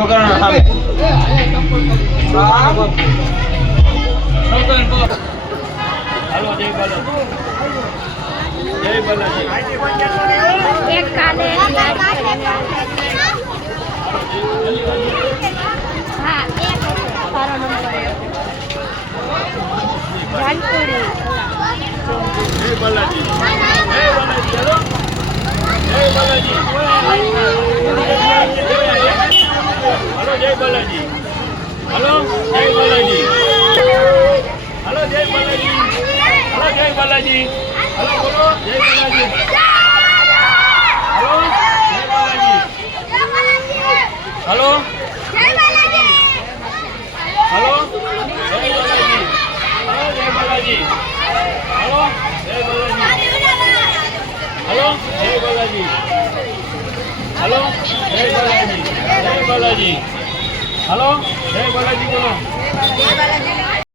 છોકરાના સામે હાલો જય બાલાજી જય બાલાજી એક કાલે હા એક સારો નંબર જાનપુરી જય બાલાજી હાલો જય બાલાજી હાલો જય બાલાજી હાલો જય બાલાજી હાલો જય બાલાજી હાલો જય બાલાજી હાલો બોલો જય બાલાજી હાલો જય બાલાજી હાલો જય બાલાજી હાલો જય બાલાજી હાલો જય બાલાજી હાલો જય બાલાજી હાલો જય બાલાજી હાલો જય બાલાજી જય બાલાજી હાલો જય બાલાજી બોલો